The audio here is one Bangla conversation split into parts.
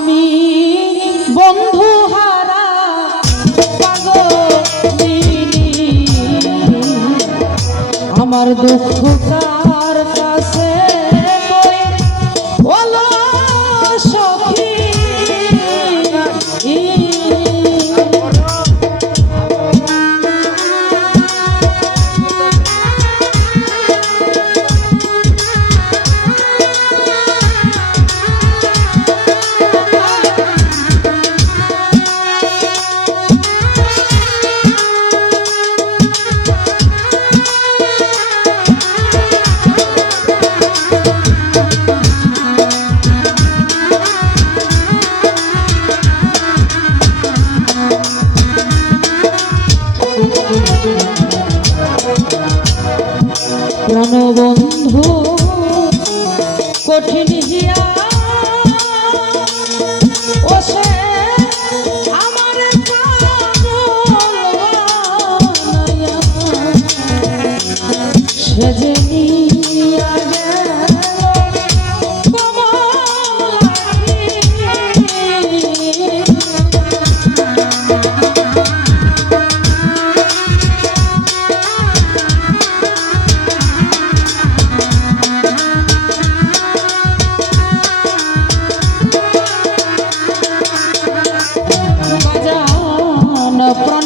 আমি বন্ধু হারা পাগল আমার দুঃখ প্রাণবন্ধু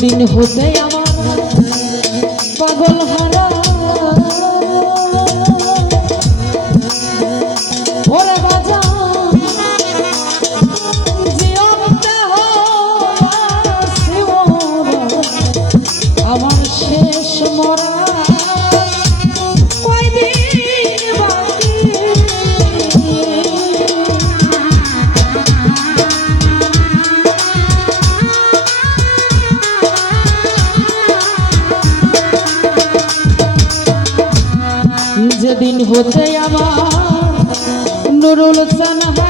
দিন হতে আমার পাগল হান হতে আমার নুরুল সানহা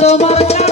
তোমার